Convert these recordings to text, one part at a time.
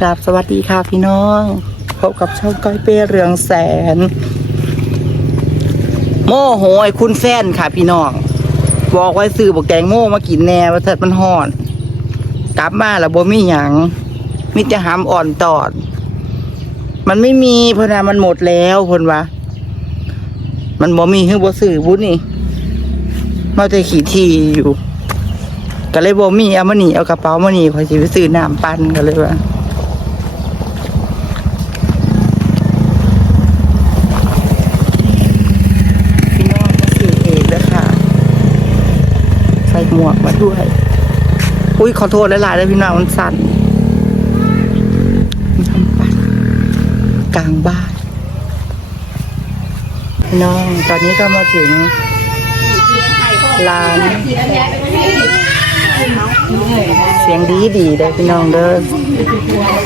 ครับสวัสดีค่ะพี่น้องพบกับช่องก้อยเป้เรืองแสน โม่โหยคุณแฟนค่ะพี่น้อง บอกไว้ซื้อบอกแกงโม่มากินแน่ว่าเถิดมันห่อน กลับมาแล้วบ่มีหยังมิจะหามอ่อนตอด มันไม่มีเพราะนะมันหมดแล้วพนวะมันบ่มีคือบ่ซื้อบุญนี่มาแต่ขี่ทีอยู่ก็เลยบ่มีเอามานี่เอากระเป๋ามานี่ขอยสิไปซื้อน้ำปั่นกันเลยว่าพี่น้องมาซื้อเองเลยค่ะ ใส่หม วกมาด้วย อุ้ยขอโทษหลายๆเลยพี่น้องมันสั่นน้ำปั่นกลางบ้านพี่น้องตอนนี้ก็มาถึงร้าน เสียงดีดีๆเลยพี่น้องเด้อ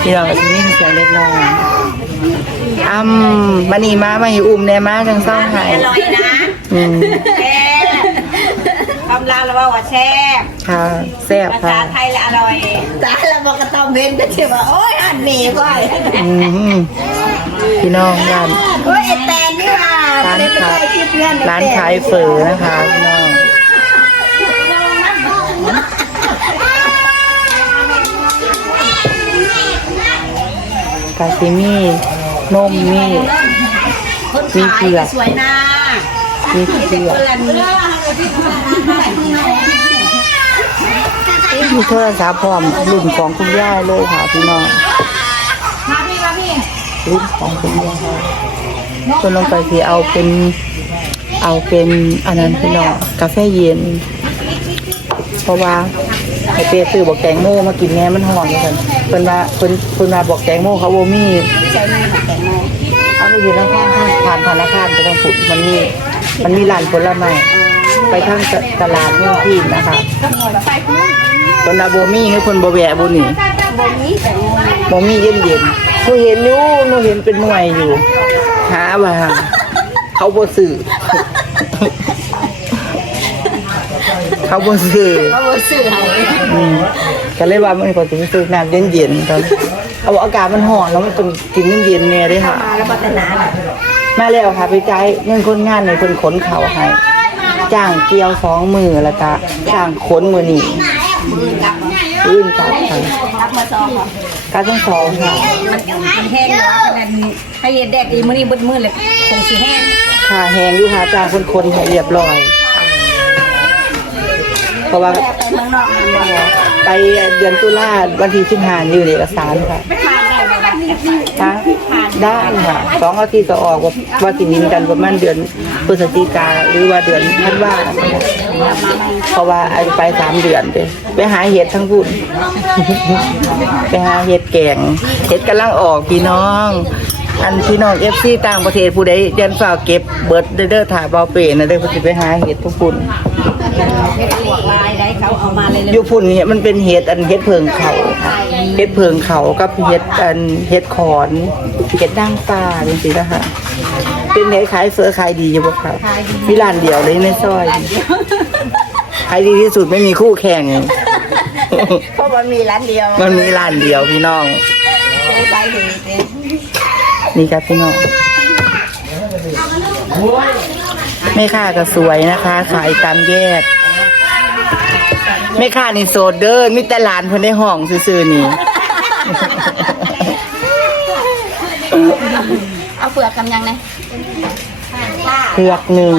พี่น้องก็จะมีเสียงเล็กน้อยอ้ำมานี่มามาหิอุ้มแน่มาจังเศร้าหายอร่อยนะอืมแซ่บคำลาวเราว่าว่าแซ่บค่ะแซ่บภาค่ะษาไทยและอร่อยจ้าเราบอกกระต้อมเบนก็เชื่อว่าโอ้ยอันนี้ก่อยอืมพี่น้องร้านโอ้ยไอ้แตนนี่ว่าร้านไปขายได้คลิปเพื่อนร้านขายเฝอนะคะพี่น้องกาซิมี่นมมี่ คนมีขายเผือสวยนะมีเผือกเพื่อน มีโทรศัพท์พร้อมรุ่นของคุณย่าเลยค่ะพี่น้องมาพี่มาพี่รุ่นของคุณย่าคนลงไปที่เอาเป็น เอาเป็นอันนั้นพี่น้องกาแฟเย็น เพราะว่าไอเปียซื้อบอกแกงโม่มากินแน่มันหอมกันเพิ่นว่าเพิ่นเพิ่นมาบอกแกงโม่เขาโบมี่ใช้มือของแตงโมเอาไปอยู่ข้างข้างผ่านธนาคารไปทางผุดมันมีมันมีร้านผลไม้ ไปทางตลาดนู่นที่นะคะเพิ่นว่าโบมี่ให้เพิ่นบ่แวะบ่นี่บนนี้แตงโมบ่มีเย็นเย็นๆหนูเห็นอยู่หนูเห็นเป็นหน่วยอยู่ หาว่าเขาบ่ซื้อเขาบ่ซื้อเขาบอกสื่อให้อืมก็เลยว่ามันก็สิซื้อน้ำเย็นๆตอนเอาอากาศมันร้อนแล้วมันต้องกินเย็นๆแน่เด้ค่ะมาแล้วพัฒนามาแล้วค่ะไปจ่ายเงินคนงานในคนขนเขาให้ จ้างเกี่ยวสองมือแล้วก็จ้างขนมือนี่มือกลับอื่นกับค่ะรับมาสองเหรอการทั้งสองค่ะมันมันแห้งแล้วขนาดนี้ให้เย็นแดกอีมื้อนี้มืดมืดเลยคงสิแห้งค่ะแหงอยู่ค่ะจ้างคนคนให้เรียบร้อย เพราะว่าแต่ไปเมืองนอกมันบ่ไปเดือนตุลาวันที่สิบห้าอยู่ในเอกสารค่ะทาน ได้ไหมบ้างค่ะได้ค่ะสองอาทิตย์ก็ออกว่าว่าสิบินกันประมาณเดือนพฤศจิกาหรือว่าเดือนธันวาเพราะว่าอาจจะไปสามเดือนเลยไปหาเห็ดทั้งพุ่นไปหาเห็ดแกงเห็ดกำลังออกพี่น้อง อันพี่น้องเอฟซีต่างประเทศผู้ใดเดินฝ่ากเก็บเบิร์ดเด้อถ่ายเบาเป๋นะเด้อเพิ่นสิไปหาเห็ดทุกพุ่นเฮ็ดลวกลายได้เขาเอามาเลยเลยอยู่พุ่นนี่มันเป็นเห็ดอันเห็ดเพิงเขา เห็ดเพิงเขากับเห็ดอันเห็ดขอนเห็ดด่างปลาจริงๆนะคะเป็นเห็ดขายเฟอขายดีอยู่บ่ครับมีร้านเดียวเลยในซอยขายดีที่สุดไม่มีคู่แข่งเพราะมันมีร้านเดียว มันมีร้านเดียวพี่น้องขายดีเด้นี่ครับพี่น้องแม่ค้าก็สวยนะคะ ขายตามแยก แม่ค้านี่โสดเด้อมีแต่หลานเพิ่นได้ห้องซื่อๆนี่เอาเปลือกกำยังไงเผือกหนึ่ง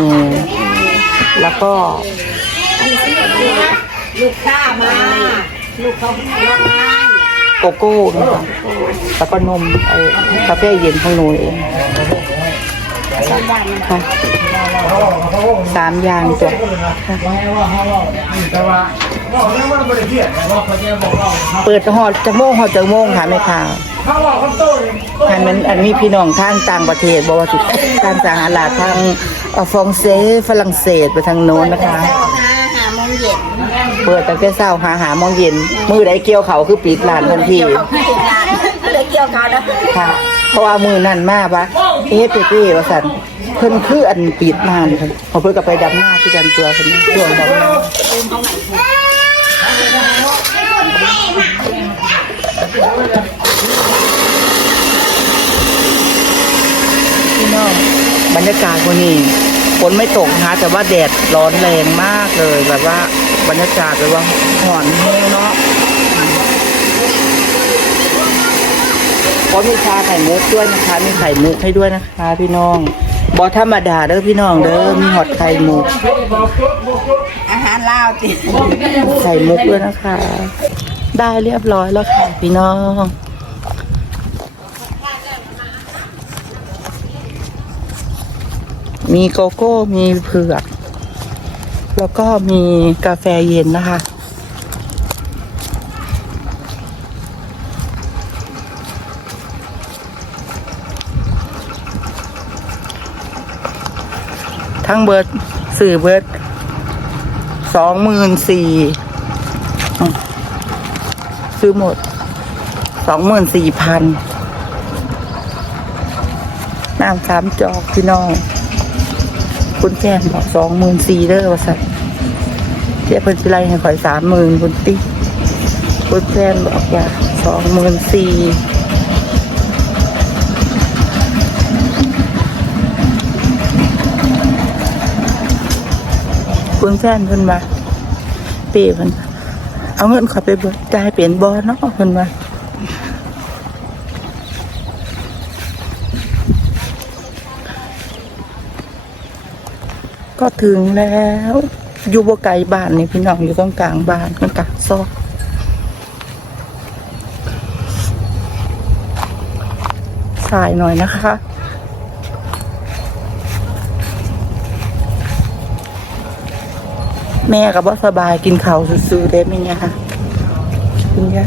แล้วก็ลูกค้ามาลูกเขาลอกงานโกโก้นะคะแล้วก็นมไอ้กาแฟเย็นของหนูเองสามอย่าง ค่ะสามอย่างจ้ะเปิดหอดจะโมงหอดจะโมงค่ะแม่ค้าอันนั้นอันนี้พี่น้องทางต่างประเทศบอกว่าสิทางสหรัฐทางเอ่อฟรองเศสฝรั่งเศสไปทางโน้นนะคะเจ้าห้าหาโมงเย็นเปิดตั้งแต่เช้าหาหาโมองเย็น มือใดเกี่ยวเขาคือปิดร้านทันทีเกี่ยวเขาไม่ถึงงานก็เลยเกี่ยวเขาแล้วค่ะ เพราะว่ามือนั่นมาปะเอ๊ะเป๊ะว่าสันเพิ่นคืออันปีดมานครับอเพิ่งกับไปดำหน้าที่กันตัวเพิ่นช่วงดำหน้าพี่น้องบรรยากาศวันนี้ฝนไม่ตกนะแต่ว่าแดดร้อนแรงมากเลยแบบว่าบรรยากาศแบบว่าหอนงเนาะ เพราะมีชาไข่มุกด้วยนะคะ มีไข่มุกให้ด้วยนะคะ พี่น้องบอธรรมดาเด้อพี่น้องเด้อมีหอดไข่มุก อาหารลาวจิไข่มุกด้วยนะคะ ได้เรียบร้อยแล้วค่ะพี่น้องมีโกโก้ มีเผือก แล้วก็มีกาแฟเย็นนะคะ ทั้งเบิร์ดสื่อเบิร์ดสองหมื่นสี่ซื้อหมดสองหมื่นสี่พันน้ำสามจอกพี่น้อง คุณแฟนบอกสองหมื่นสี่เด้อว่าสัตว์เจ้าเพิ่นสิไลให้ข่อยสามหมื่นคุณติ๊กคุณแฟนบอกว่าสองหมื่นสี่ คุณแฟนเพิ่นมาเป้เพิ่นเอาเงินขอไปเบิดจ่ายเปลี่ยนบอเนาะเพิ่นว่าก็ถึงแล้ว อยู่บ่ไกลบ้านนี่พี่น้องอยู่ตรงกลางบ้านตรงกลางซอกสายหน่อยนะคะ แม่กับว่าสบายกินข้าวซื้อๆได้ไหมเนี่ยค่ะกินยา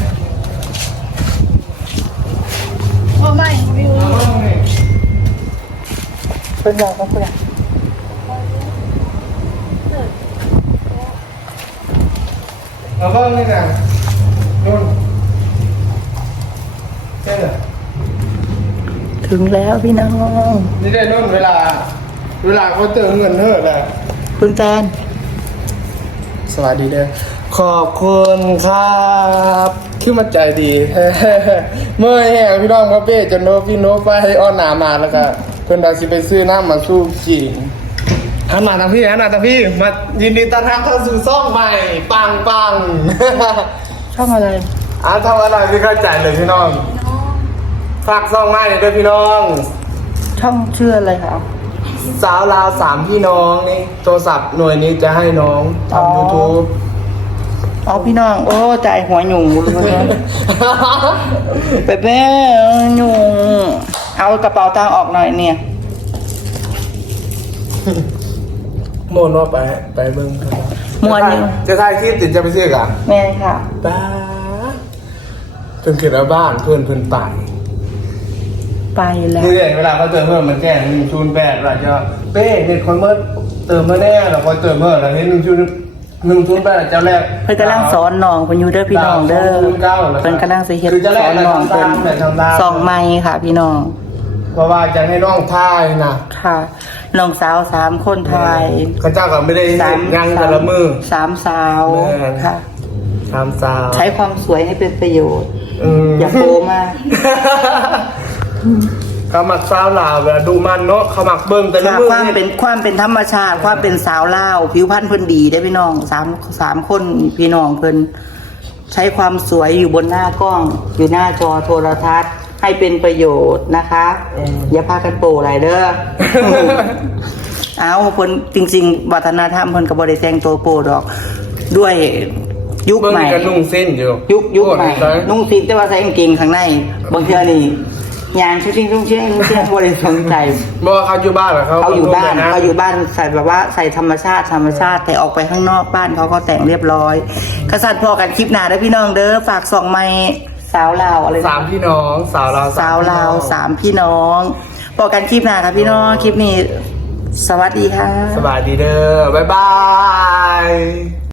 โอ้ไม่วิวเพิ่นบอกว่าเพิ่นอยากเอาบ้างนี่นะนุ่นใช่เหรอถึงแล้วพี่น้อง นี่ได้นุ่นเวลา เวลาเขาเติมเงินเท่าไหร่คุณแตนส วัสดีเด้อขอบคุณครับที่มาใจดี เมื่อแห่พี่น้องมาเป้จนโนพี่โนไปให้อ้อนหนามาแล้วก็เพื่อนดาสิไปซื้อน้ำมาสู้จีนหันมาทางพี่หันมาทางพี่มายินดีต้อนรับเข้าสู่ซ่องใหม่ ปังปังช่องอะไรอะทำอะไรไม่เข้าใจเลยพี่น้องฝากซ่องใหม่ด้วยพี่น้อง ช่องชื่ออะไรคะ สาวลาวสามพี่น้องนี่โทรศัพท์หน่วยนี้จะให้น้องอ๋อทำยูทูบอ๋อพี่น้อง โอ้ใจหัวหยุ่งเลยไปแม่หยุ่งเอากระเป๋าตังค์ออกหน่อยเนี่ยโมนว่าไปไปเบิ้งครับม่วนอยู่จะถ่ายคลิปติดจะไปซื้อกันแม่ค่ะป้าเพิ่นขึ้นมาบ้านเพื่อนเพื่อนไป ไปแล้วนี่เวลาเขาเติมเพิ่มมันแจ้งหนึ่งชูนแปดเราจะเป้เน็ตคอนเวอร์เติมมาแน่เราคอยเติมเพิ่มเราเห็นหนึ่งชูนหนึ่งชูนแปดเจ้าแรกเพิ่นกำลังสอนน้องเพิ่นอยู่เด้อพี่น้องเด้อเก้าแล้วเพิ่นกำลังสิเฮ็ดคือจะแรสกอนน้องเพิ่นทำตามทำตามสองไม้ค่ะ พี่น้อง เพราะว่าจะให้น้องท่ายนะค่ะน้องสาวสามคนไทยข้าเจ้าก็ไม่ได้สามยังแต่ละมือสามสาวแม่ค่ะทำซาว ใช้ความสวยให้เป็นประโยชน์อืมอย่าโปมาก เขามักสาวลาวเวลาดูมันเนาะเขามักเบิ่งแต่ละค่ะมือความเป็นความเป็นธรรมชาติ ความเป็นสาวเล่าวผิวพรรณเพิ่นดีได้อพี่น้องสามสามคนพี่น้องเพิ่นใช้ความสวยอยู่บนหน้ากล้อง อยู่หน้าจอโทรทัศน์ ให้เป็นประโยชน์นะคะ อย่าพากันโปไรเด้อ เอาเพิ่นจริง ๆ วัฒนธรรมเพิ่นก็บ่ได้แต่งตัวโปดอก ด้วยยุคเบิ่งใหม่นี่ก็นุ่งเส้นอยู่ยุคยุคใหม่โอ้ยนุ่งซีแต่ว่าใส่กางเกงข้างในบางเทื่อนี่ ยางชิ้นๆชุ่งเชี่ยงชุ่งเชี่ยงบ่ได้สนใจบ่ว่าเขาอยู่บ้านเหรอเขาเขาอยู่บ้านนะเขาอยู่บ้านใส่แบบว่าใส่ธรรมชาติธรรมชาติแต่ออกไปข้างนอกบ้านเขาก็แต่งเรียบร้อย กษัตริย์พอกันคลิปหนาเด้อพี่น้องเด้อฝากส่องไม้สาวลาวอะไรนะ สามพี่น้องสาวลาวสาวลาวสามพี่น้องพอกันคลิปหน้าครับพี่น้อง คลิปนี้ สวัสดีค่ะ สบายดีเด้อบ๊ายบาย